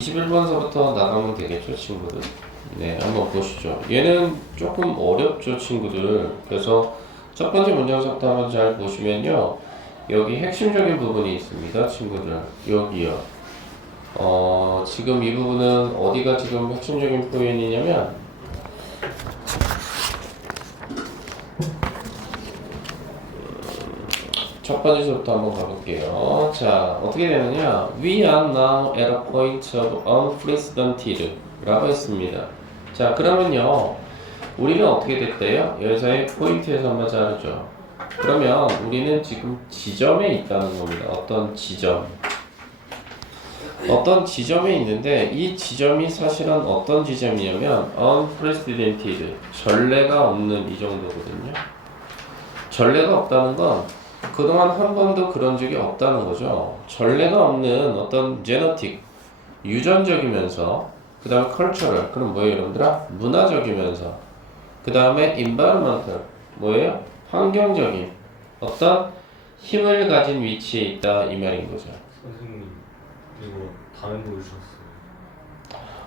21번서부터 나가면 되겠죠, 친구들? 네, 한번 보시죠. 얘는 조금 어렵죠, 친구들. 그래서 첫 번째 문장부터 한번 잘 보시면요. 여기 핵심적인 부분이 있습니다, 친구들. 여기요. 지금 이 부분은 어디가 지금 핵심적인 표현이냐면, 첫 번째부터 한번 가볼게요. 자, 어떻게 되느냐? We are now at a point of unprecedented 라고 했습니다. 자, 그러면요. 우리는 어떻게 됐대요? 여기서의 포인트에서 한번 자르죠. 그러면 우리는 지금 지점에 있다는 겁니다. 어떤 지점. 어떤 지점에 있는데 이 지점이 사실은 어떤 지점이냐면 unprecedented, 전례가 없는 이 정도거든요. 전례가 없다는 건 그동안 한 번도 그런 적이 없다는 거죠. 전례가 없는 어떤 제너틱, 유전적이면서 그 다음에 컬처럴, 그럼 뭐예요 여러분들아? 문화적이면서 그 다음에 environmental, 뭐예요? 환경적인 어떤 힘을 가진 위치에 있다 이 말인 거죠. 선생님 이거 다른 거 주셨어요.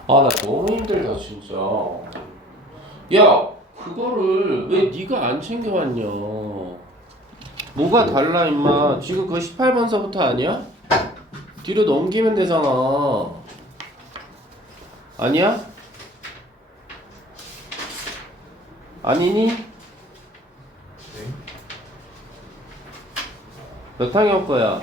아, 나 너무 힘들다 진짜. 야, 그거를 왜 네가 안 챙겨왔냐? 뭐가 달라 임마. 지금 그거 18번서부터 아니야? 뒤로 넘기면 되잖아. 아니야? 아니니? 네? 몇 학년 거야?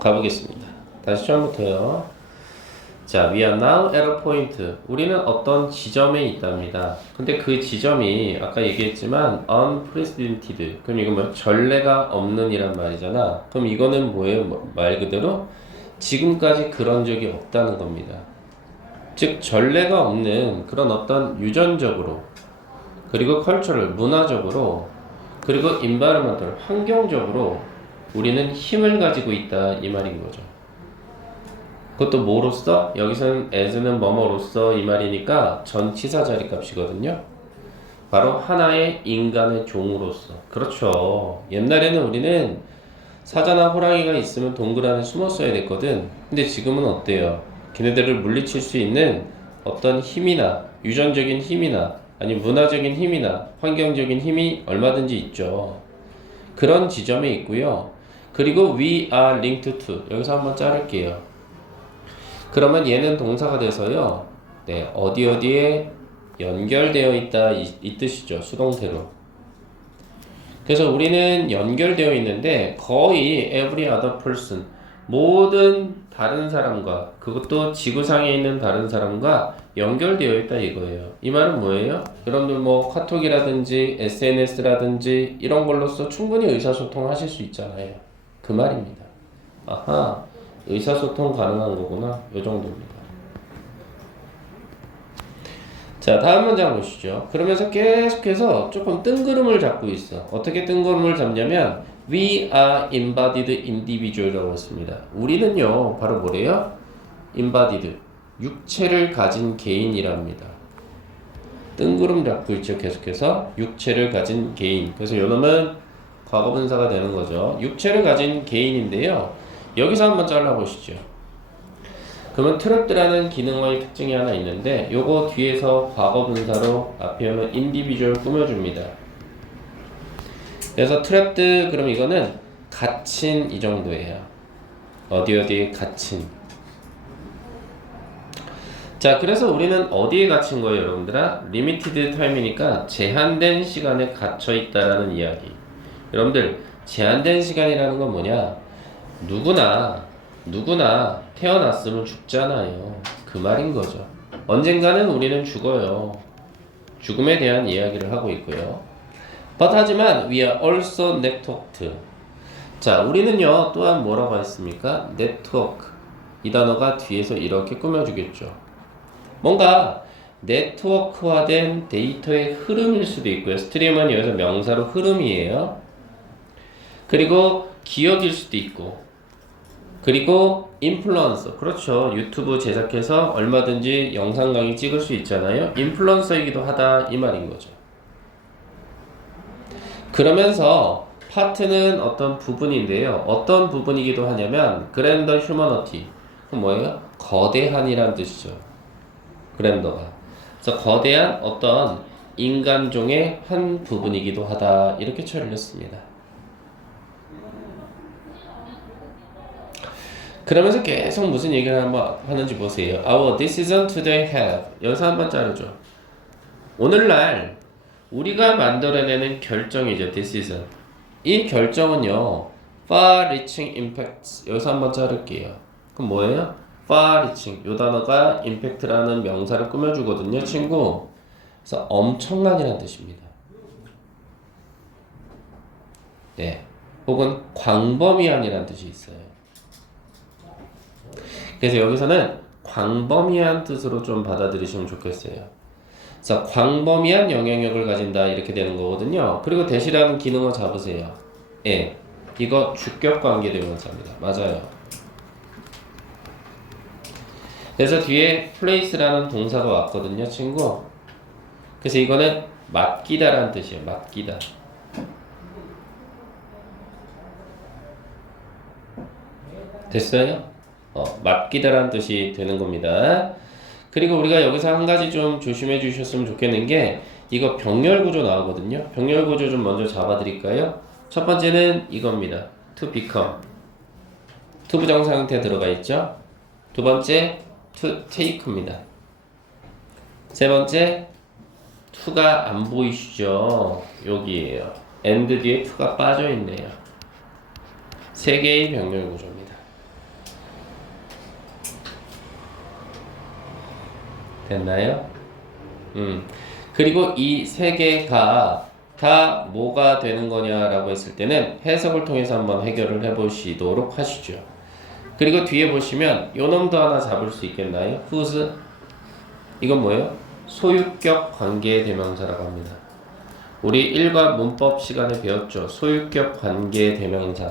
가보겠습니다. 다시 처음부터요. 자, we are now at a point. 우리는 어떤 지점에 있답니다. 근데 그 지점이 아까 얘기했지만 unprecedented. 그럼 이거 뭐 전례가 없는 이란 말이잖아. 그럼 이거는 뭐예요? 말 그대로 지금까지 그런 적이 없다는 겁니다. 즉 전례가 없는 그런 어떤 유전적으로 그리고 컬처럴, 문화적으로 그리고 environmental, 환경적으로 우리는 힘을 가지고 있다 이 말인 거죠. 그것도 뭐로써? 여기서는 as는 뭐뭐로써 이 말이니까 전치사 자리값이거든요. 바로 하나의 인간의 종으로서. 그렇죠. 옛날에는 우리는 사자나 호랑이가 있으면 동굴 안에 숨었어야 됐거든. 근데 지금은 어때요? 걔네들을 물리칠 수 있는 어떤 힘이나 유전적인 힘이나 아니 문화적인 힘이나 환경적인 힘이 얼마든지 있죠. 그런 지점에 있고요. 그리고 we are linked to. 여기서 한번 자를게요. 그러면 얘는 동사가 돼서요. 네, 어디에 연결되어 있다 이 뜻이죠. 수동태로. 그래서 우리는 연결되어 있는데 거의 every other person, 모든 다른 사람과 그것도 지구상에 있는 다른 사람과 연결되어 있다 이거예요. 이 말은 뭐예요? 여러분들 뭐 카톡이라든지 SNS라든지 이런 걸로써 충분히 의사소통 하실 수 있잖아요. 그 말입니다. 아하, 의사소통 가능한 거구나. 요 정도입니다. 자, 다음 문장 보시죠. 그러면서 계속해서 조금 뜬구름을 잡고 있어. 어떻게 뜬구름을 잡냐면 We are embodied individual이라고 했습니다. 우리는요, 바로 뭐래요? embodied, 육체를 가진 개인이랍니다. 뜬구름 잡고 있죠. 계속해서 육체를 가진 개인. 그래서 요놈은 과거분사가 되는 거죠. 육체를 가진 개인인데요. 여기서 한번 잘라보시죠. 그러면 트랩드라는 기능어의 특징이 하나 있는데 요거 뒤에서 과거분사로 앞에 오면 individual 꾸며줍니다. 그래서 트랩드 그럼 이거는 갇힌 이 정도예요. 어디에 갇힌. 자, 그래서 우리는 어디에 갇힌 거예요 여러분들아? limited time이니까 제한된 시간에 갇혀 있다라는 이야기. 여러분들 제한된 시간이라는 건 뭐냐? 누구나 태어났으면 죽잖아요. 그 말인 거죠. 언젠가는 우리는 죽어요. 죽음에 대한 이야기를 하고 있고요. But 하지만 we are also networked. 자, 우리는요 또한 뭐라고 했습니까? network. 이 단어가 뒤에서 이렇게 꾸며주겠죠. 뭔가 네트워크화된 데이터의 흐름일 수도 있고요. 스트림은 여기서 명사로 흐름이에요. 그리고 기억일 수도 있고 그리고 인플루언서, 그렇죠. 유튜브 제작해서 얼마든지 영상 강의 찍을 수 있잖아요. 인플루언서이기도 하다 이 말인 거죠. 그러면서 파트는 어떤 부분인데요. 어떤 부분이기도 하냐면 그랜더 휴머너티. 그럼 뭐예요? 거대한이란 뜻이죠. 그랜더가. 그래서 거대한 어떤 인간종의 한 부분이기도 하다. 이렇게 처리를 했습니다. 그러면서 계속 무슨 얘기를 하는지 보세요. Our decision today have. 여기서 한번 자르죠. 오늘날 우리가 만들어내는 결정이죠. decision. 이 결정은요. far-reaching impacts. 여기서 한번 자를게요. 그럼 뭐예요? far-reaching. 요 단어가 impact라는 명사를 꾸며주거든요. 친구. 그래서 엄청난이라는 뜻입니다. 네. 혹은 광범위한이라는 뜻이 있어요. 그래서 여기서는 광범위한 뜻으로 좀 받아들이시면 좋겠어요. 그래서 광범위한 영향력을 가진다 이렇게 되는 거거든요. 그리고 대시라는 기능어 잡으세요. 예, 이거 주격 관계대명사입니다. 맞아요. 그래서 뒤에 place라는 동사가 왔거든요, 친구. 그래서 이거는 맡기다라는 뜻이에요. 맡기다. 됐어요? 맡기다라는 뜻이 되는 겁니다. 그리고 우리가 여기서 한 가지 좀 조심해 주셨으면 좋겠는 게 이거 병렬 구조 나오거든요. 병렬 구조 좀 먼저 잡아 드릴까요? 첫 번째는 이겁니다. to become. to 부정사 형태 들어가 있죠. 두 번째 to take입니다. 세 번째 to가 안 보이시죠? 여기에요. and 뒤에 to가 빠져 있네요. 세 개의 병렬 구조입니다. 됐나요? 그리고 이 세 개가 다 뭐가 되는 거냐라고 했을 때는 해석을 통해서 한번 해결을 해보시도록 하시죠. 그리고 뒤에 보시면 요 놈도 하나 잡을 수 있겠나요? whose. 이건 뭐예요? 소유격 관계 대명사라고 합니다. 우리 일과 문법 시간에 배웠죠. 소유격 관계 대명사.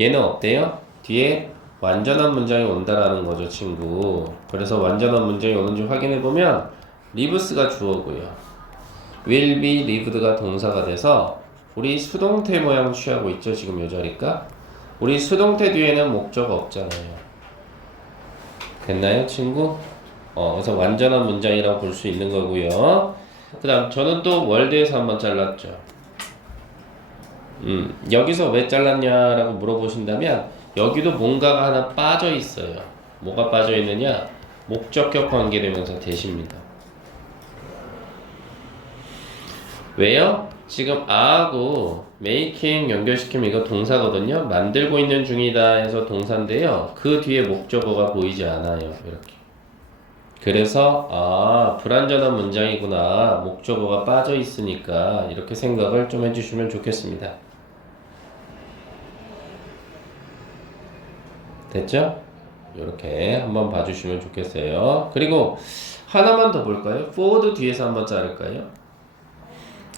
얘는 어때요? 뒤에 완전한 문장이 온다라는 거죠, 친구. 그래서 완전한 문장이 오는지 확인해 보면 lives가 주어고요. will be lived가 동사가 돼서 우리 수동태 모양 취하고 있죠, 지금 요 자리가. 우리 수동태 뒤에는 목적 없잖아요. 됐나요, 친구? 그래서 완전한 문장이라고 볼 수 있는 거고요. 그 다음 저는 또 월드에서 한번 잘랐죠. 여기서 왜 잘랐냐라고 물어보신다면 여기도 뭔가가 하나 빠져 있어요. 뭐가 빠져 있느냐? 목적격 관계대명사 대시입니다. 왜요? 지금 a하고 making 연결시키면 이거 동사거든요. 만들고 있는 중이다 해서 동사인데요. 그 뒤에 목적어가 보이지 않아요. 이렇게. 그래서 불완전한 문장이구나. 목적어가 빠져 있으니까 이렇게 생각을 좀 해주시면 좋겠습니다. 됐죠? 이렇게 한번 봐주시면 좋겠어요. 그리고 하나만 더 볼까요? forward 뒤에서 한번 자를까요?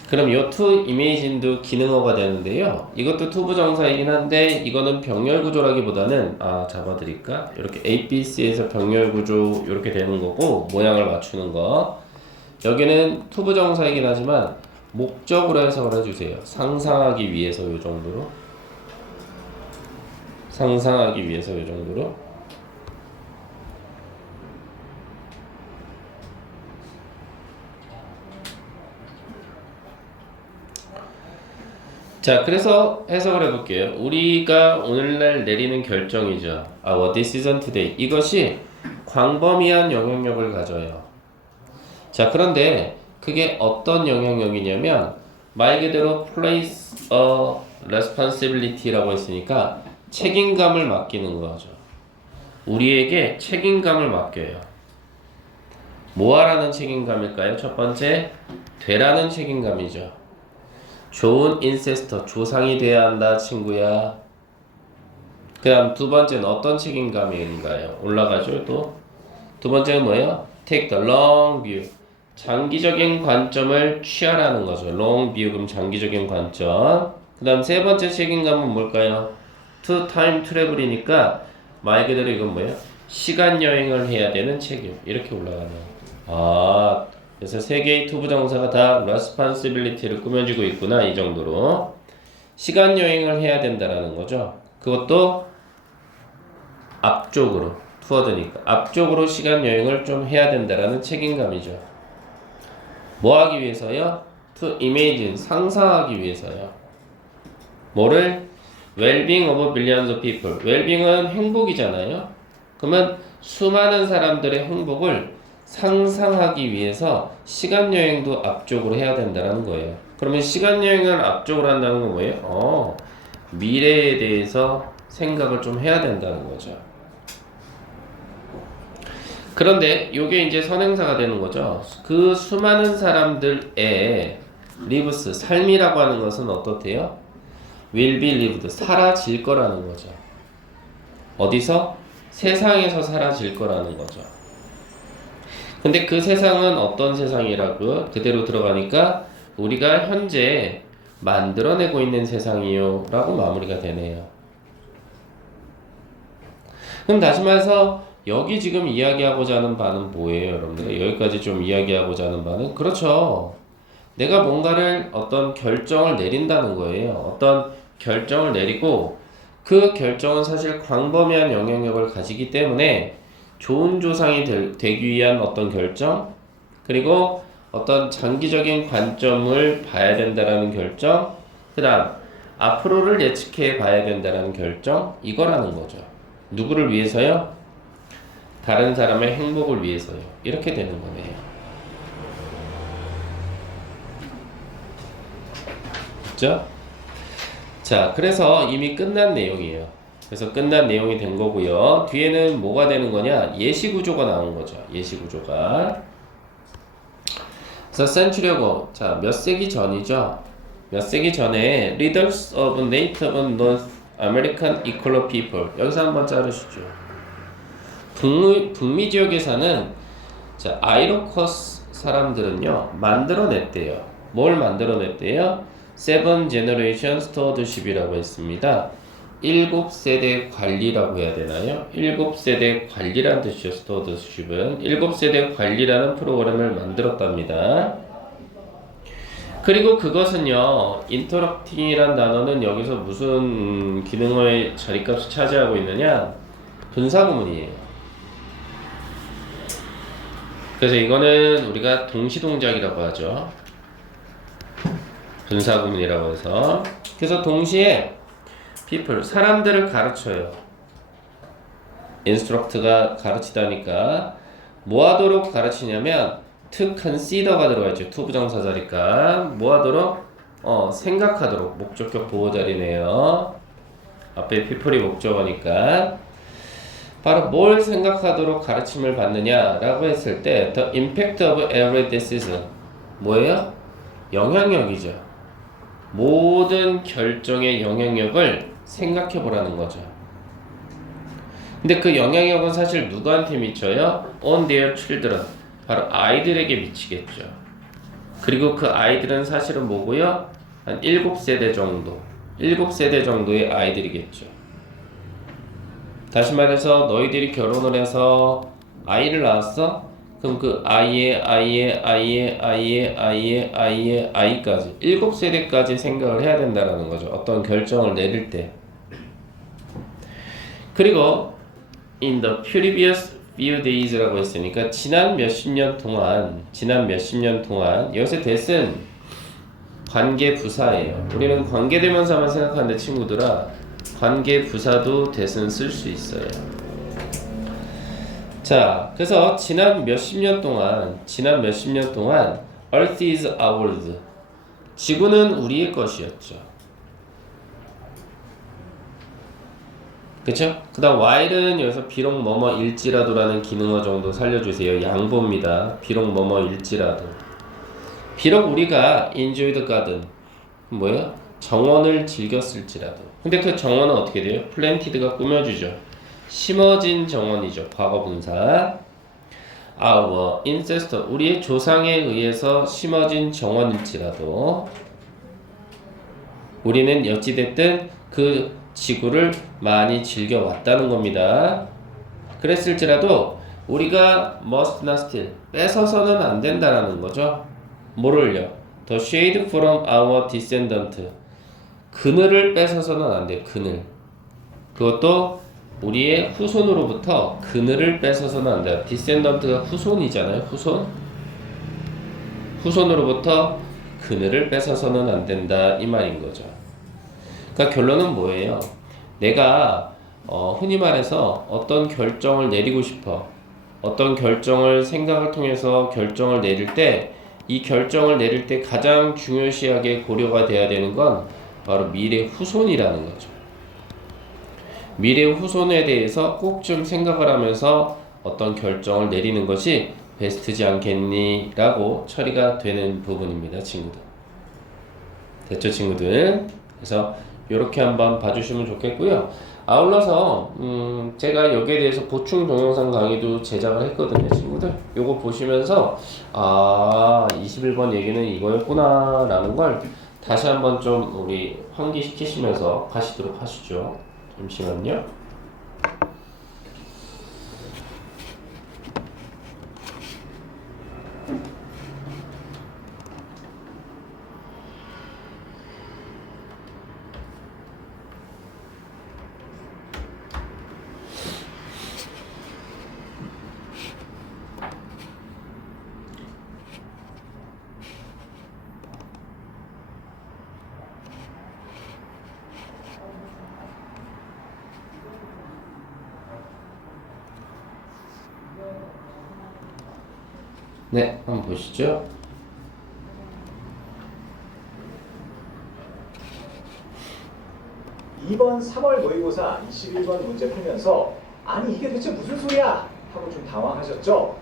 그럼 요 to imagine도 기능어가 되는데요. 이것도 to 부정사이긴 한데 이거는 병렬 구조라기보다는 잡아드릴까? 이렇게 ABC에서 병렬 구조 이렇게 되는 거고 모양을 맞추는 거. 여기는 to 부정사이긴 하지만 목적으로 해석을 해주세요. 상상하기 위해서 요 정도로. 상상하기 위해서 이 정도로. 자, 그래서 해석을 해볼게요. 우리가 오늘날 내리는 결정이죠. Our decision today. 이것이 광범위한 영향력을 가져요. 자, 그런데 그게 어떤 영향력이냐면 말 그대로 place a responsibility라고 했으니까 책임감을 맡기는 거죠. 우리에게 책임감을 맡겨요. 뭐하라는 책임감일까요? 첫 번째, 되라는 책임감이죠. 좋은 인세스터, 조상이 돼야 한다, 친구야. 그 다음 두 번째는 어떤 책임감인가요? 올라가죠, 또. 두 번째는 뭐예요? Take the long view. 장기적인 관점을 취하라는 거죠. long view, 그럼 장기적인 관점. 그 다음 세 번째 책임감은 뭘까요? to time travel이니까 말 그대로 이건 뭐예요? 시간 여행을 해야 되는 책임. 이렇게 올라가네요. 그래서 세 개의 to 부정사가 다 responsibility를 꾸며주고 있구나 이 정도로 시간 여행을 해야 된다라는 거죠. 그것도 앞쪽으로 투어드니까 앞쪽으로 시간 여행을 좀 해야 된다라는 책임감이죠. 뭐 하기 위해서요? To imagine 상상하기 위해서요. 뭐를? Well-being of billions of people. Well-being은 행복이잖아요. 그러면 수많은 사람들의 행복을 상상하기 위해서 시간 여행도 앞쪽으로 해야 된다는 거예요. 그러면 시간 여행을 앞쪽으로 한다는 건 뭐예요? 미래에 대해서 생각을 좀 해야 된다는 거죠. 그런데 이게 이제 선행사가 되는 거죠. 그 수많은 사람들의 lives, 삶이라고 하는 것은 어떻대요? will be lived, 사라질 거라는 거죠. 어디서? 세상에서 사라질 거라는 거죠. 근데 그 세상은 어떤 세상이라고 그대로 들어가니까 우리가 현재 만들어내고 있는 세상이요 라고 마무리가 되네요. 그럼 다시 말해서 여기 지금 이야기하고자 하는 바는 뭐예요, 여러분들? 여기까지 좀 이야기하고자 하는 바는 그렇죠. 내가 뭔가를 어떤 결정을 내린다는 거예요. 어떤 결정을 내리고 그 결정은 사실 광범위한 영향력을 가지기 때문에 좋은 조상이 되기 위한 어떤 결정, 그리고 어떤 장기적인 관점을 봐야 된다라는 결정, 그 다음 앞으로를 예측해 봐야 된다라는 결정, 이거라는 거죠. 누구를 위해서요? 다른 사람의 행복을 위해서요. 이렇게 되는 거네요. 그죠? 자, 그래서 이미 끝난 내용이에요. 그래서 끝난 내용이 된 거고요. 뒤에는 뭐가 되는 거냐? 예시 구조가 나온 거죠. 예시 구조가. 그래서 센츄리고, 자, 몇 세기 전이죠? 몇 세기 전에 Leaders of Native North American Equal People. 여기서 한번 자르시죠. 북미 지역에 사는 자, 아이로커스 사람들은요, 만들어냈대요. 뭘 만들어냈대요? Seven Generation Stewardship이라고 했습니다. 7세대 관리라고 해야 되나요? 7세대 관리라는 뜻이죠. Stewardship은 7세대 관리라는 프로그램을 만들었답니다. 그리고 그것은요, interrupting이란 단어는 여기서 무슨 기능의 자리값을 차지하고 있느냐? 분사구문이에요. 그래서 이거는 우리가 동시동작이라고 하죠. 분사구문이라고 해서. 그래서 동시에 people, 사람들을 가르쳐요. instruct가 가르치다니까 뭐 하도록 가르치냐면 to consider가 들어가 있죠. to 부정사 자리니까 뭐 하도록? 생각하도록. 목적격 보호 자리네요. 앞에 people이 목적어니까 바로 뭘 생각하도록 가르침을 받느냐라고 했을 때 the impact of every decision 뭐예요? 영향력이죠. 모든 결정의 영향력을 생각해 보라는 거죠. 근데 그 영향력은 사실 누구한테 미쳐요? On their children. 바로 아이들에게 미치겠죠. 그리고 그 아이들은 사실은 뭐고요? 한 7세대 정도. 7세대 정도의 아이들이겠죠. 다시 말해서 너희들이 결혼을 해서 아이를 낳았어? 그럼 그 아이의 아이까지 7세대까지 생각을 해야 된다는 거죠. 어떤 결정을 내릴 때. 그리고 in the previous few days라고 했으니까 지난 몇십 년 동안 여기서 that은 관계 부사예요. 우리는 관계대명사만 생각하는데 친구들아 관계 부사도 that은 쓸 수 있어요. 자, 그래서 지난 몇십 년 동안 Earth is ours. 지구는 우리의 것이었죠. 그쵸? 그 다음 while은 여기서 비록 뭐뭐일지라도라는 기능어 정도 살려주세요. 양보입니다. 비록 뭐뭐일지라도. 비록 우리가 enjoy the garden 뭐예요? 정원을 즐겼을지라도. 근데 그 정원은 어떻게 돼요? planted가 꾸며주죠. 심어진 정원이죠. 과거 분사. Our ancestor 우리의 조상에 의해서 심어진 정원일지라도 우리는 어찌됐든 그 지구를 많이 즐겨왔다는 겁니다. 그랬을지라도 우리가 must not steal, 뺏어서는 안 된다라는 거죠. 뭐를요? The shade from our descendant, 그늘을 뺏어서는 안 돼요. 그늘. 그것도 우리의 후손으로부터 그늘을 뺏어서는 안 돼요. descendant가 후손이잖아요. 후손으로부터 그늘을 뺏어서는 안 된다 이 말인 거죠. 그러니까 결론은 뭐예요? 내가 흔히 말해서 어떤 결정을 내리고 싶어, 어떤 결정을 생각을 통해서 결정을 내릴 때, 이 결정을 내릴 때 가장 중요시하게 고려가 돼야 되는 건 바로 미래 후손이라는 거죠. 미래 후손에 대해서 꼭 좀 생각을 하면서 어떤 결정을 내리는 것이 베스트지 않겠니? 라고 처리가 되는 부분입니다, 친구들. 됐죠, 친구들? 그래서 이렇게 한번 봐주시면 좋겠고요. 아울러서 제가 여기에 대해서 보충 동영상 강의도 제작을 했거든요, 친구들. 요거 보시면서 21번 얘기는 이거였구나 라는 걸 다시 한번 좀 우리 환기시키시면서 가시도록 하시죠. 잠시만요. 네, 한번 보시죠. 이번 3월 모의고사 21번 문제 풀면서 아니 이게 대체 무슨 소리야? 하고 좀 당황하셨죠?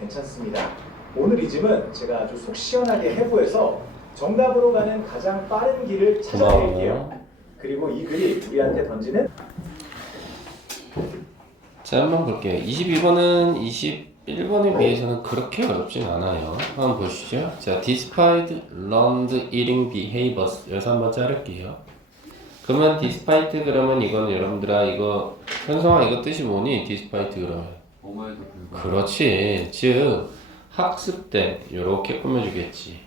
괜찮습니다. 오늘 이 집은 제가 아주 속 시원하게 해부해서 정답으로 가는 가장 빠른 길을 찾아드릴게요. 그리고 이 글이 우리한테 던지는 자, 한번 볼게요. 22번은 21번에 비해서는 그렇게 어렵진 않아요. 한번 보시죠. 자, despite learned eating behaviors. 여기서 한번 자를게요. 그러면 despite 그러면 이거는 여러분들아 이거 현성아 이거 뜻이 뭐니? despite 그러면 뭐뭐에도 불구하고. 그렇지. 즉 학습된 요렇게 꾸며주겠지.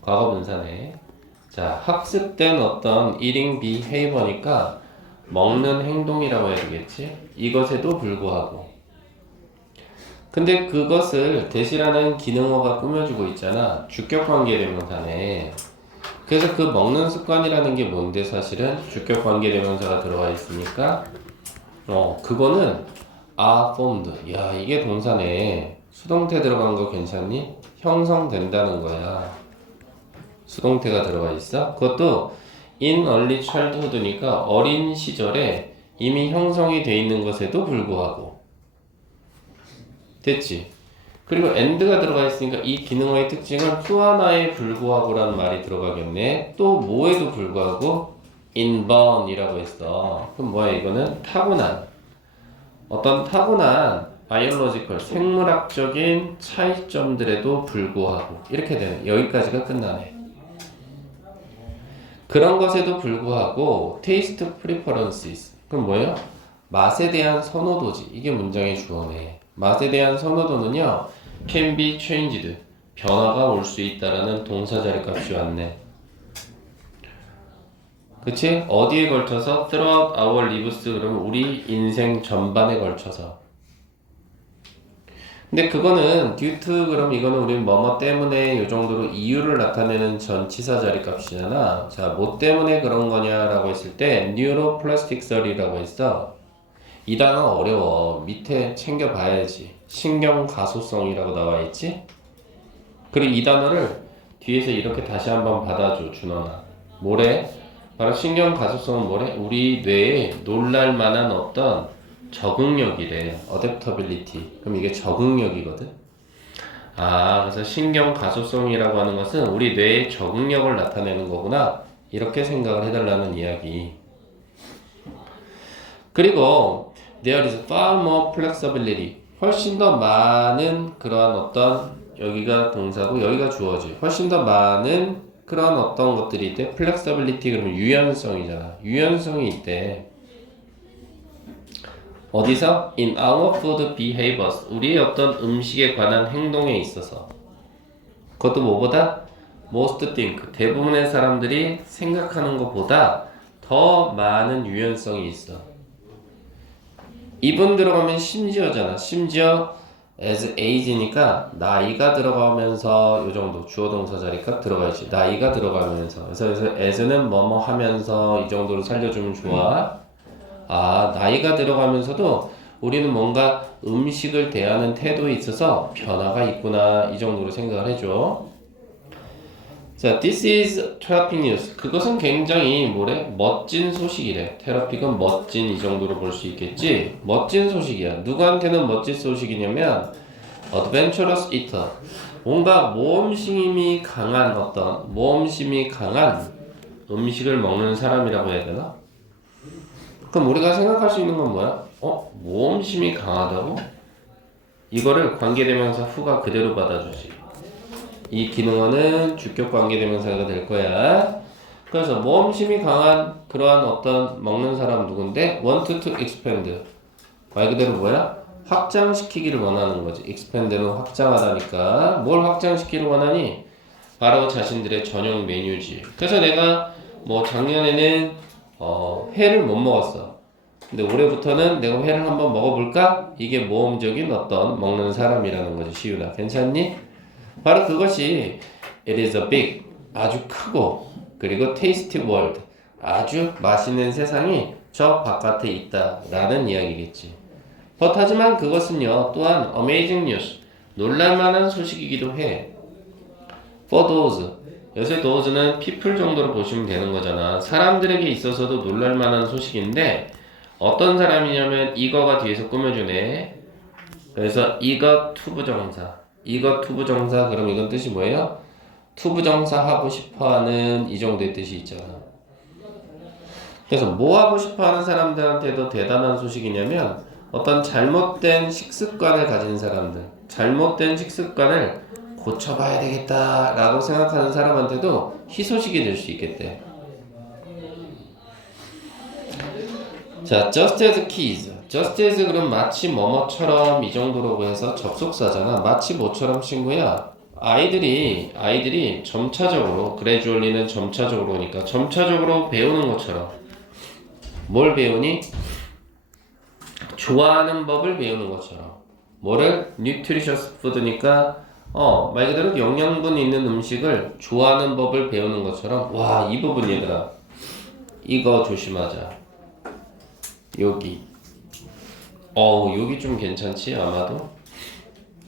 과거 분사네. 자, 학습된 어떤 eating behavior니까 먹는 행동이라고 해야 되겠지. 이것에도 불구하고. 근데 그것을 대시라는 기능어가 꾸며주고 있잖아. 주격관계대명사네. 그래서 그 먹는 습관이라는 게 뭔데 사실은 주격관계대명사가 들어가 있으니까 그거는 are formed. 야, 이게 동사네. 수동태 들어간 거 괜찮니? 형성된다는 거야. 수동태가 들어가 있어. 그것도 in early childhood니까 어린 시절에 이미 형성이 돼 있는 것에도 불구하고. 됐지? 그리고 and가 들어가 있으니까 이 기능어의 특징은 또 하나에 불구하고라는 말이 들어가겠네. 또 뭐에도 불구하고 inborn이라고 했어. 그럼 뭐야 이거는? 타고난. 어떤 타고난 biological, 생물학적인 차이점들에도 불구하고 이렇게 되네. 여기까지가 끝나네. 그런 것에도 불구하고 taste preferences. 그럼 뭐예요? 맛에 대한 선호도지. 이게 문장의 주어네. 맛에 대한 선호도는요, can be changed. 변화가 올 수 있다라는 동사 자리 값이 왔네. 그치? 어디에 걸쳐서? throughout our lives. 그러면 우리 인생 전반에 걸쳐서. 근데 그거는 due to 그럼 이거는 우리는 뭐뭐 때문에 요 정도로 이유를 나타내는 전치사 자리 값이잖아. 자, 뭐 때문에 그런 거냐라고 했을 때 neuroplastic이라고 했어. 이 단어 어려워. 밑에 챙겨봐야지. 신경가소성이라고 나와 있지? 그리고 이 단어를 뒤에서 이렇게 다시 한번 받아줘, 준원아. 뭐래? 바로 신경가소성은 뭐래? 우리 뇌에 놀랄만한 어떤 적응력이래. adaptability. 그럼 이게 적응력이거든? 그래서 신경가소성이라고 하는 것은 우리 뇌의 적응력을 나타내는 거구나. 이렇게 생각을 해달라는 이야기. 그리고 there is far more flexibility. 훨씬 더 많은 그러한 어떤, 여기가 동사고 여기가 주어지. 훨씬 더 많은 그런 어떤 것들이 있대. flexibility 그러면 유연성이잖아. 유연성이 있대. 어디서? In our food behaviors. 우리의 어떤 음식에 관한 행동에 있어서. 그것도 뭐보다? Most think. 대부분의 사람들이 생각하는 것보다 더 많은 유연성이 있어. even 들어가면 심지어잖아. 심지어 as age니까 나이가 들어가면서 요 정도 주어 동사 자리가 들어가야지. 나이가 들어가면서. 그래서 as는 뭐뭐 하면서 이 정도로 살려주면 좋아. 아, 나이가 들어가면서도 우리는 뭔가 음식을 대하는 태도에 있어서 변화가 있구나. 이 정도로 생각을 해줘. 자, this is terrific news. 그것은 굉장히 뭐래? 멋진 소식이래. 테라픽은 멋진 이 정도로 볼 수 있겠지? 멋진 소식이야. 누구한테는 멋진 소식이냐면 adventurous eater. 뭔가 모험심이 강한 어떤 모험심이 강한 음식을 먹는 사람이라고 해야 되나? 그럼 우리가 생각할 수 있는 건 뭐야? 모험심이 강하다고? 이거를 관계대명사 후가 그대로 받아주지. 이 기능어는 주격 관계대명사가 될 거야. 그래서 모험심이 강한 그러한 어떤 먹는 사람 누군데? want to expand. 말 그대로 뭐야? 확장시키기를 원하는 거지. expand는 확장하다니까. 뭘 확장시키기를 원하니? 바로 자신들의 전용 메뉴지. 그래서 내가 뭐 작년에는 회를 못 먹었어. 근데 올해부터는 내가 회를 한번 먹어볼까? 이게 모험적인 어떤 먹는 사람이라는 거지. 시윤아, 괜찮니? 바로 그것이 it is a big, 아주 크고 그리고 tasty world, 아주 맛있는 세상이 저 바깥에 있다라는 이야기겠지. 하지만 그것은요 또한 amazing news, 놀랄만한 소식이기도 해. for those, 여기서 those는 people 정도로 보시면 되는 거잖아. 사람들에게 있어서도 놀랄만한 소식인데 어떤 사람이냐면 이거가 뒤에서 꾸며주네. 그래서 이거 투부정사, 이거 투부정사. 그럼 이건 뜻이 뭐예요? 투부정사 하고 싶어하는 이 정도의 뜻이 있잖아. 그래서 뭐 하고 싶어하는 사람들한테도 대단한 소식이냐면 어떤 잘못된 식습관을 가진 사람들, 잘못된 식습관을 고쳐봐야 되겠다라고 생각하는 사람한테도 희소식이 될 수 있겠대. 자, just as keys. just as 그럼 마치 뭐뭐처럼 이 정도로 해서 접속사잖아. 마치 뭐처럼 친구야. 아이들이 점차적으로, gradually는 점차적으로니까 점차적으로 배우는 것처럼. 뭘 배우니? 좋아하는 법을 배우는 것처럼. 뭐를? nutritious food니까 말 그대로 영양분 있는 음식을 좋아하는 법을 배우는 것처럼. 와, 이 부분 얘들아, 이거 조심하자. 여기 여기 좀 괜찮지? 아마도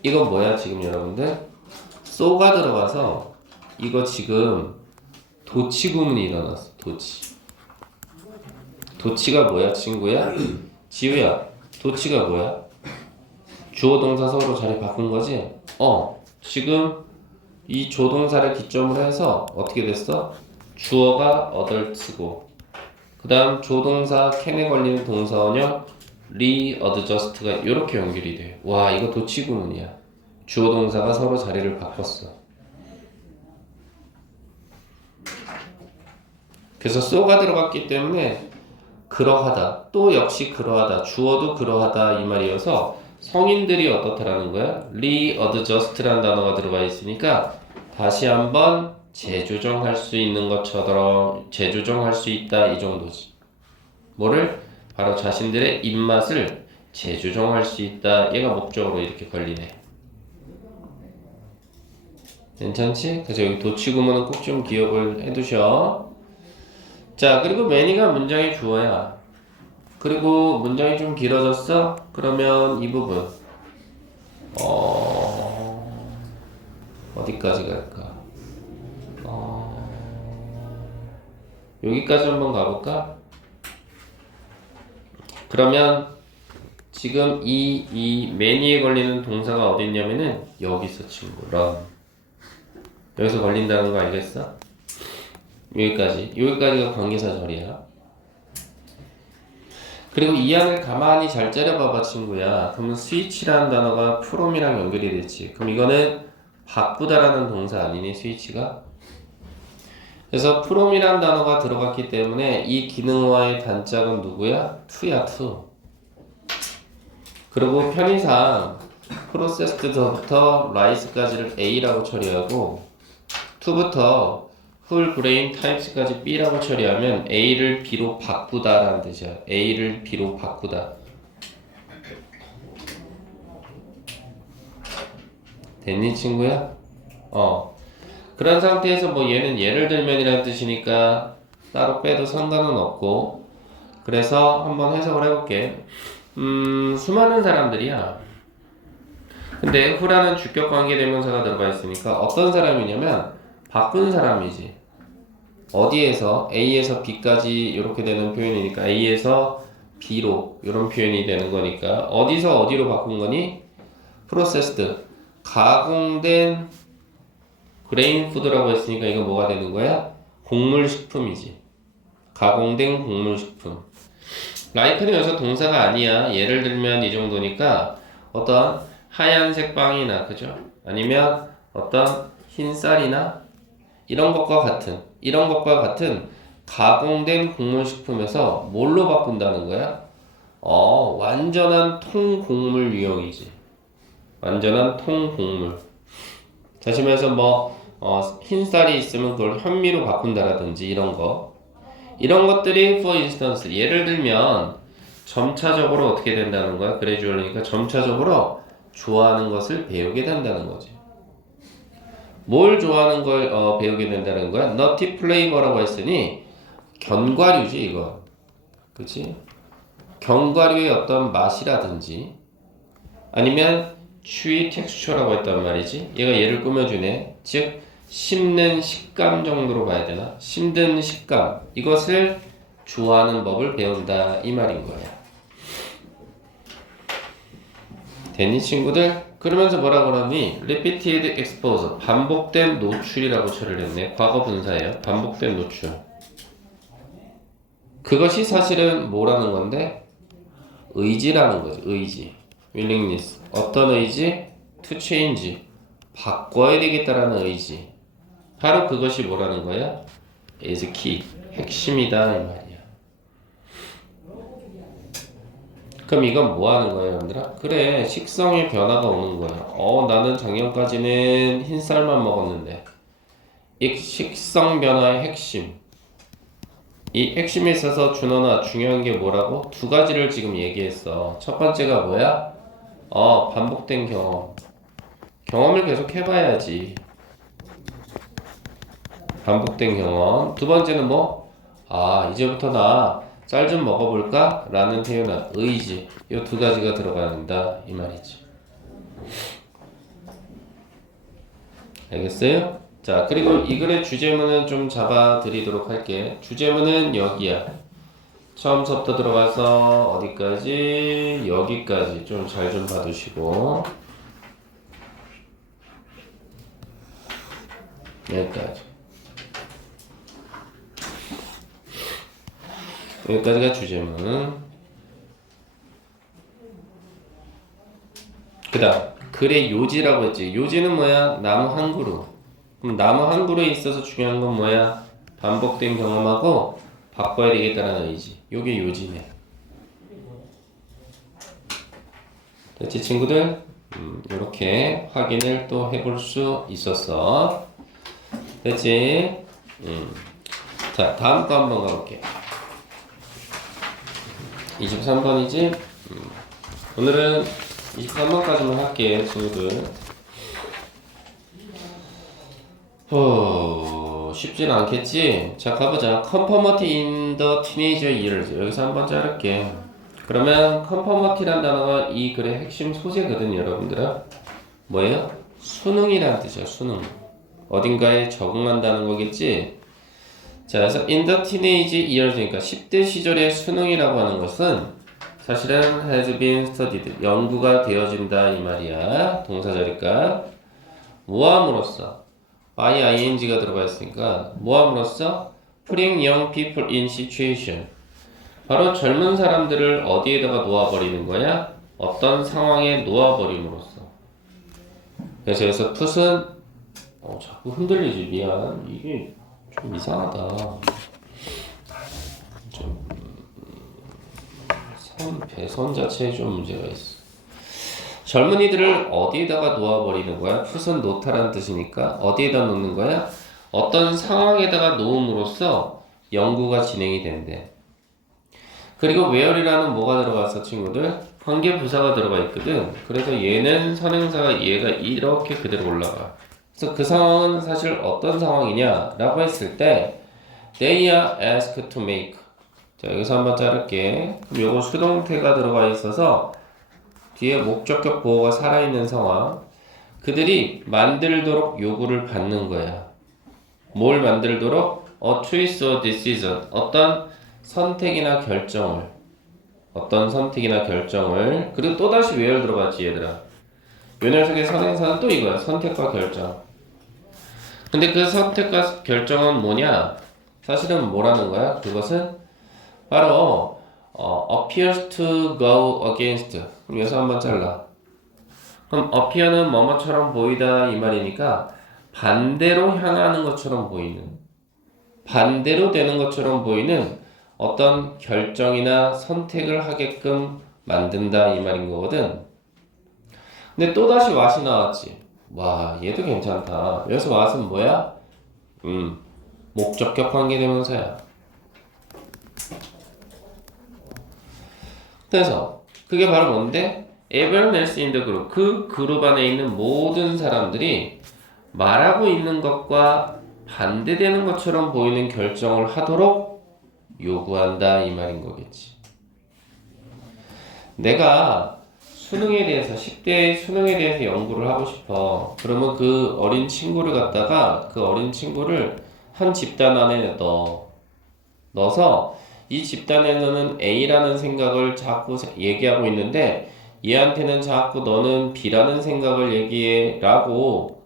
이거 뭐야 지금 여러분들? 쏘가 들어가서 이거 지금 도치 구문이 일어났어. 도치가 뭐야 친구야? 지우야, 도치가 뭐야? 주어 동사 서로 자리 바꾼 거지? 지금 이 조동사를 기점으로 해서 어떻게 됐어? 주어가 adult고 그 다음 조동사 can에 걸리는 동사원형 readjust가 이렇게 연결이 돼. 와, 이거 도치 구문이야. 주어 동사가 서로 자리를 바꿨어. 그래서 쏘가 들어갔기 때문에 그러하다, 또 역시 그러하다, 주어도 그러하다 이 말이어서 성인들이 어떻다라는 거야? readjust라는 단어가 들어가 있으니까 다시 한번 재조정할 수 있는 것처럼 재조정할 수 있다 이 정도지. 뭐를? 바로 자신들의 입맛을 재조정할 수 있다. 얘가 목적으로 이렇게 걸리네. 괜찮지? 그래서 여기 도치구문은 꼭 좀 기억을 해두셔. 자, 그리고 many가 문장의 주어야. 그리고 문장이 좀 길어졌어? 그러면 이 부분 어디까지 갈까? 여기까지 한번 가볼까? 그러면 지금 이 many에 걸리는 동사가 어디 있냐면은 여기 있어 친구. run. 여기서 걸린다는 거 알겠어? 여기까지가 관계사 절이야. 그리고 이 안을 가만히 잘 째려봐봐 친구야. 그러면 스위치라는 단어가 from이랑 연결이 됐지. 그럼 이거는 바꾸다라는 동사 아니니 스위치가? 그래서 from이라는 단어가 들어갔기 때문에 이 기능어의 단짝은 누구야? to야, to. 그리고 편의상 프로세스드부터 라이스까지를 A라고 처리하고 to부터 풀 그레인 타입스까지 B라고 처리하면 A를 B로 바꾸다라는 뜻이야. A를 B로 바꾸다. 됐니 친구야? 그런 상태에서 뭐 얘는 예를 들면이라는 뜻이니까 따로 빼도 상관은 없고, 그래서 한번 해석을 해볼게. 수많은 사람들이야. 근데 후라는 주격 관계 대명사가 들어가 있으니까 어떤 사람이냐면 바꾼 사람이지. 어디에서 A에서 B까지 이렇게 되는 표현이니까 A에서 B로 이런 표현이 되는 거니까 어디서 어디로 바꾼 거니? 프로세스드 가공된 그레인 푸드라고 했으니까 이거 뭐가 되는 거야? 곡물식품이지. 가공된 곡물식품. 라이크는 여기서 동사가 아니야. 예를 들면 이 정도니까 어떤 하얀색 빵이나 그죠? 아니면 어떤 흰 쌀이나 이런 것과 같은 가공된 곡물식품에서 뭘로 바꾼다는 거야? 완전한 통곡물 유형이지. 완전한 통곡물. 다시 말해서 흰 쌀이 있으면 그걸 현미로 바꾼다라든지 이런 것들이 for instance 예를 들면 점차적으로 어떻게 된다는 거야? gradually니까 점차적으로 좋아하는 것을 배우게 된다는 거지. 뭘 좋아하는 걸 배우게 된다는 거야? nutty flavor라고 했으니 견과류지 이거. 그치? 견과류의 어떤 맛이라든지 아니면 chewy texture라고 했단 말이지. 얘가 얘를 꾸며주네. 즉 씹는 식감 정도로 봐야 되나? 씹는 식감 이것을 좋아하는 법을 배운다 이 말인 거야. 됐니 친구들? 그러면서 뭐라 그러니? repeated exposure 반복된 노출이라고 처리를 했네. 과거 분사예요. 반복된 노출. 그것이 사실은 뭐라는 건데? 의지라는 거지. 의지. willingness. 어떤 의지? to change. 바꿔야 되겠다라는 의지. 바로 그것이 뭐라는 거야? is key. 핵심이다 이 말이야. 그럼 이건 뭐 하는 거예요, 여러분들아? 그래, 식성의 변화가 오는 거야. 나는 작년까지는 흰쌀만 먹었는데. 이 식성 변화의 핵심. 이 핵심에 있어서 준호나 중요한 게 뭐라고? 두 가지를 지금 얘기했어. 첫 번째가 뭐야? 반복된 경험. 경험을 계속 해봐야지. 반복된 경험. 두 번째는 뭐? 이제부터 나 쌀 좀 먹어볼까? 라는 표현은 의지. 이 두 가지가 들어가야 된다. 이 말이지. 알겠어요? 자, 그리고 이 글의 주제문은 좀 잡아드리도록 할게. 주제문은 여기야. 처음부터 들어가서 어디까지? 여기까지 좀 잘 좀 봐두시고. 여기까지. 여기까지가 주제문. 그 다음 글의 요지라고 했지. 요지는 뭐야? 나무 한 그루. 그럼 나무 한 그루에 있어서 중요한 건 뭐야? 반복된 경험하고 바꿔야 되겠다는 의지. 요게 요지네. 됐지 친구들? 이렇게 확인을 또 해볼 수 있었어. 됐지? 자, 다음 거 한번 가볼게. 23번이지? 오늘은 23번까지만 할게, 친구들. 쉽진 않겠지? 자, 가보자. Conformity in the teenager years. 여기서 한번 자를게. 그러면 conformity란 단어가 이 글의 핵심 소재거든, 여러분들아. 뭐예요? 수능이라는 뜻이야, 수능. 어딘가에 적응한다는 거겠지? 자, 그래서 in the teenage years니까 10대 시절의 수능이라고 하는 것은 사실은 has been studied, 연구가 되어진다 이 말이야. 동사절이니까 뭐함으로써 by ing가 들어가 있으니까 뭐함으로써 putting young people in situation, 바로 젊은 사람들을 어디에다가 놓아버리는 거야? 어떤 상황에 놓아버림으로써. 그래서 여기서 put은 자꾸 흔들리지. 미안. 이게 좀 이상하다. 좀 배선 자체에 좀 문제가 있어. 젊은이들을 어디에다가 놓아버리는 거야? 풋은 놓다라는 뜻이니까 어디에다 놓는 거야? 어떤 상황에다가 놓음으로써 연구가 진행이 된대. 그리고 where이라는 뭐가 들어가서 친구들? 관계부사가 들어가 있거든. 그래서 얘는 선행사가 얘가 이렇게 그대로 올라가. 그래서 그 상황은 사실 어떤 상황이냐 라고 했을 때 they are asked to make. 자, 여기서 한번 자를게. 그럼 요거 수동태가 들어가 있어서 뒤에 목적격 보호가 살아있는 상황. 그들이 만들도록 요구를 받는 거야. 뭘 만들도록? A choice or decision. 어떤 선택이나 결정을. 그리고 또다시 where 들어갔지 얘들아. 요 녀석의 선행사는 또 이거야. 선택과 결정. 근데 그 선택과 결정은 뭐냐? 사실은 뭐라는 거야? 그것은 바로 appears to go against. 그럼 여기서 한번 잘라. 그럼 appear는 뭐뭐처럼 보이다 이 말이니까 반대로 향하는 것처럼 보이는, 반대로 되는 것처럼 보이는 어떤 결정이나 선택을 하게끔 만든다 이 말인 거거든. 근데 또다시 what이 나왔지. 와, 얘도 괜찮다. 여기서 what은 뭐야? 목적격 관계대명사야. 그래서 그게 바로 뭔데? Everyone else in the group. 그 그룹 안에 있는 모든 사람들이 말하고 있는 것과 반대되는 것처럼 보이는 결정을 하도록 요구한다 이 말인 거겠지. 내가 수능에 대해서 10대 수능에 대해서 연구를 하고 싶어. 그러면 그 어린 친구를 갖다가 그 어린 친구를 한 집단 안에 넣어서 이 집단에서는 A라는 생각을 자꾸 얘기하고 있는데 얘한테는 자꾸 너는 B라는 생각을 얘기해 라고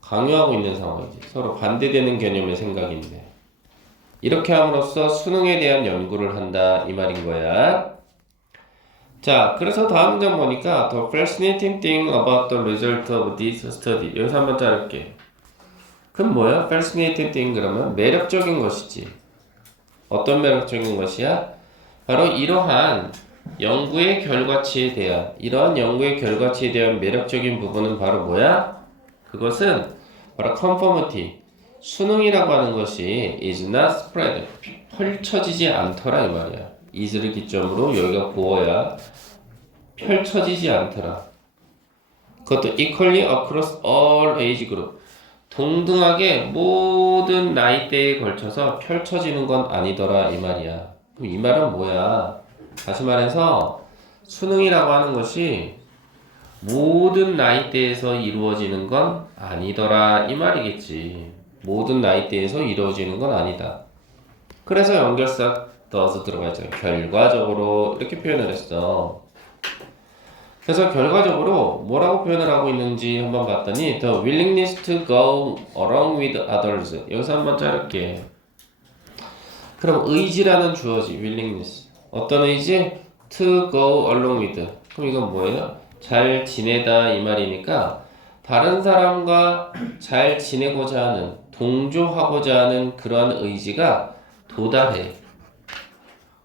강요하고 있는 상황이지. 서로 반대되는 개념의 생각인데 이렇게 함으로써 수능에 대한 연구를 한다 이 말인 거야. 자, 그래서 다음 문장 보니까 The fascinating thing about the result of this study. 여기서 한번 자를게. 그럼 뭐야? fascinating thing 그러면 매력적인 것이지. 어떤 매력적인 것이야? 바로 이러한 연구의 결과치에 대한 매력적인 부분은 바로 뭐야? 그것은 바로 conformity. 수능이라고 하는 것이 is not spread. 펼쳐지지 않더라 이 말이야. is를 기점으로 여기가 보어야 펼쳐지지 않더라. 그것도 equally across all age group. 동등하게 모든 나이대에 걸쳐서 펼쳐지는 건 아니더라 이 말이야. 그럼 이 말은 뭐야? 다시 말해서 수능이라고 하는 것이 모든 나이대에서 이루어지는 건 아니더라 이 말이겠지. 모든 나이대에서 이루어지는 건 아니다. 그래서 연결사 does 들어가 있잖아. 결과적으로 이렇게 표현을 했어. 그래서 결과적으로 뭐라고 표현을 하고 있는지 한번 봤더니 The willingness to go along with others. 여기서 한번 자를게. 그럼 의지라는 주어지 willingness. 어떤 의지? To go along with. 그럼 이건 뭐예요? 잘 지내다 이 말이니까 다른 사람과 잘 지내고자 하는, 동조하고자 하는 그러한 의지가 도달해.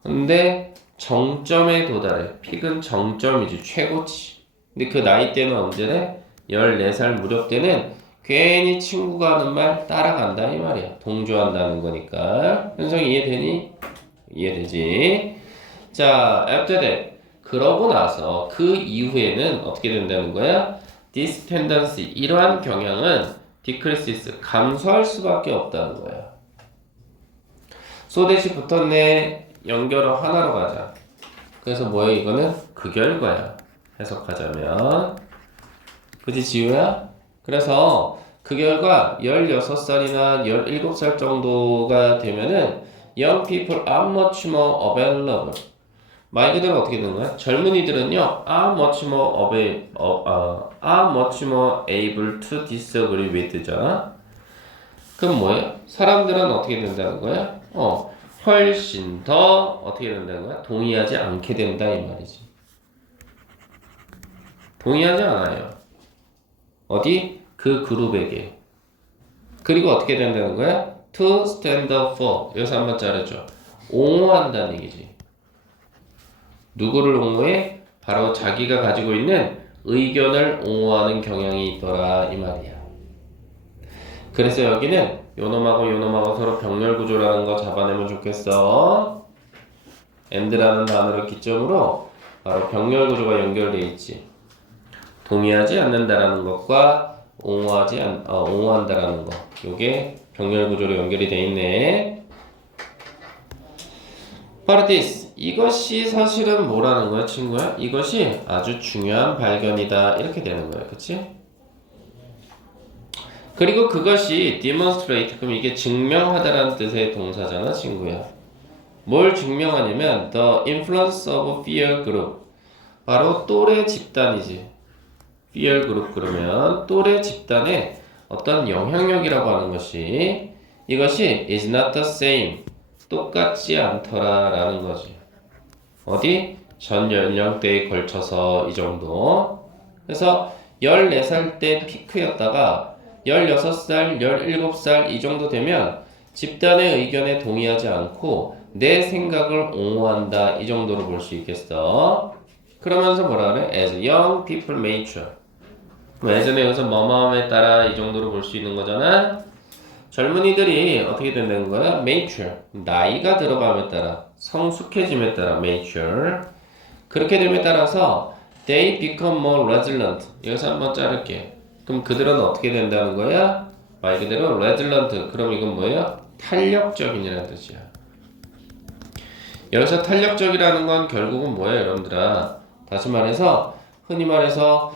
근데 정점에 도달해. 픽은 정점이지, 최고치. 근데 그 나이대는 언제래? 14살 무렵 때는 괜히 친구가 하는 말 따라간다 이 말이야. 동조한다는 거니까. 현성이 이해되니? 이해되지? 자, after that. 그러고 나서 그 이후에는 어떻게 된다는 거야? This tendency, 이러한 경향은 decreases, 감소할 수밖에 없다는 거야. 소대시 붙었네. 연결어 하나로 가자. 그래서 뭐야 이거는? 그 결과야. 해석하자면. 그치 지우야? 그래서 그 결과 16살이나 17살 정도가 되면은 young people are much more available. 말 그대로 어떻게 되는 거야? 젊은이들은요 are much more able to disagree with잖아. 그럼 뭐예요? 사람들은 어떻게 된다는 거야? 훨씬 더 어떻게 된다는 거야? 동의하지 않게 된다 이 말이지. 동의하지 않아요. 어디? 그 그룹에게. 그리고 어떻게 된다는 거야? To stand up for. 여기서 한번 자르죠. 옹호한다는 얘기지. 누구를 옹호해? 바로 자기가 가지고 있는 의견을 옹호하는 경향이 있더라 이 말이야. 그래서 여기는 요놈하고 요놈하고 서로 병렬 구조라는 거 잡아내면 좋겠어. and라는 단어를 기점으로 바로 병렬 구조가 연결돼 있지. 동의하지 않는다라는 것과 옹호한다라는 거. 요게 병렬 구조로 연결이 돼 있네. But this, 이것이 사실은 뭐라는 거야, 친구야? 이것이 아주 중요한 발견이다. 이렇게 되는 거야, 그치? 그리고 그것이 demonstrate, 그럼 이게 증명하다라는 뜻의 동사잖아, 친구야. 뭘 증명하냐면 the influence of peer group, 바로 또래 집단이지. peer group 그러면 또래 집단의 어떤 영향력이라고 하는 것이, 이것이 is not the same, 똑같지 않더라 라는 거지. 어디? 전 연령대에 걸쳐서 이 정도. 그래서 14살 때 피크였다가 16살, 17살 이 정도 되면 집단의 의견에 동의하지 않고 내 생각을 옹호한다 이 정도로 볼 수 있겠어. 그러면서 뭐라 그래? As young people mature. 예전에 여기서 뭐뭐함에 따라 이 정도로 볼 수 있는 거잖아. 젊은이들이 어떻게 된다는 거야? mature. 나이가 들어감에 따라, 성숙해짐에 따라 mature. 그렇게 됨에 따라서 they become more resilient. 여기서 한번 자를게. 그럼 그들은 어떻게 된다는 거야? 말 그대로 resilient. 그럼 이건 뭐예요? 탄력적인이라는 뜻이야. 여기서 탄력적이라는 건 결국은 뭐예요, 여러분들아? 다시 말해서 흔히 말해서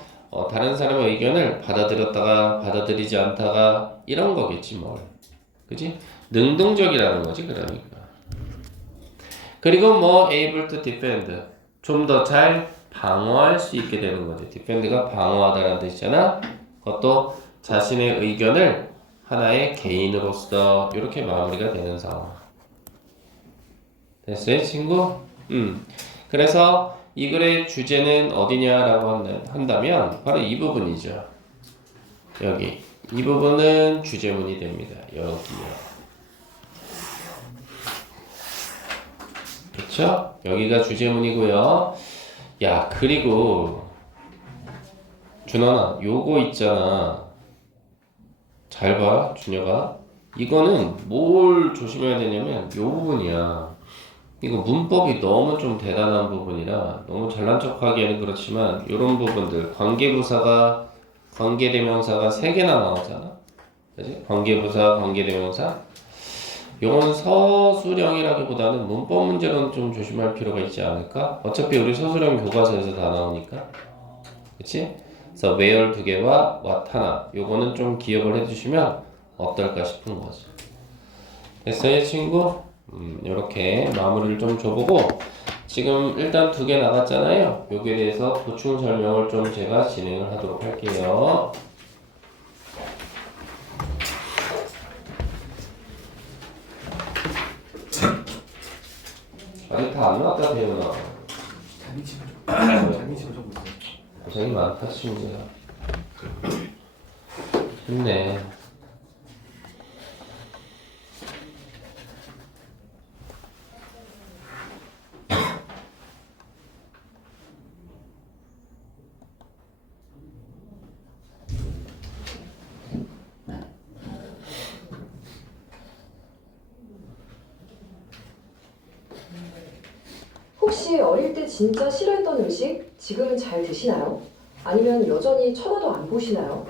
다른 사람의 의견을 받아들였다가 받아들이지 않다가 이런 거겠지 뭘. 그지? 능동적이라는 거지 그러니까. 그리고 뭐 able to defend, 좀 더 잘 방어할 수 있게 되는 거지. defend가 방어하다라는 뜻이잖아. 그것도 자신의 의견을 하나의 개인으로서 이렇게 마무리가 되는 상황. 됐어요 친구? 그래서 이 글의 주제는 어디냐라고 한다면 바로 이 부분이죠. 여기 이 부분은 주제문이 됩니다. 여기요. 그쵸? 여기가 주제문이고요. 야 그리고 준원아 요거 있잖아. 잘 봐 준혁아. 이거는 뭘 조심해야 되냐면 요 부분이야. 이거 문법이 너무 좀 대단한 부분이라 너무 잘난 척하기에는 그렇지만 이런 부분들 관계부사가 관계대명사가 3개나 나오잖아. 그치? 관계부사, 관계대명사. 요건 서술형이라기보다는 문법 문제로는 좀 조심할 필요가 있지 않을까? 어차피 우리 서술형 교과서에서 다 나오니까. 그치? 그래서 where 2개와 what 하나. 요거는 좀 기억을 해주시면 어떨까 싶은 거지. 됐어요 친구? 요렇게 마무리를 좀 줘보고 지금 일단 2개 나갔잖아요. 여기에 대해서 보충 설명을 좀 제가 진행을 하도록 할게요. 아직 다 안 나왔다 대현아. 고생이 많다 친구야. 힘내. 혹시 어릴 때 진짜 싫어했던 음식 지금은 잘 드시나요? 아니면 여전히 쳐다도 안 보시나요?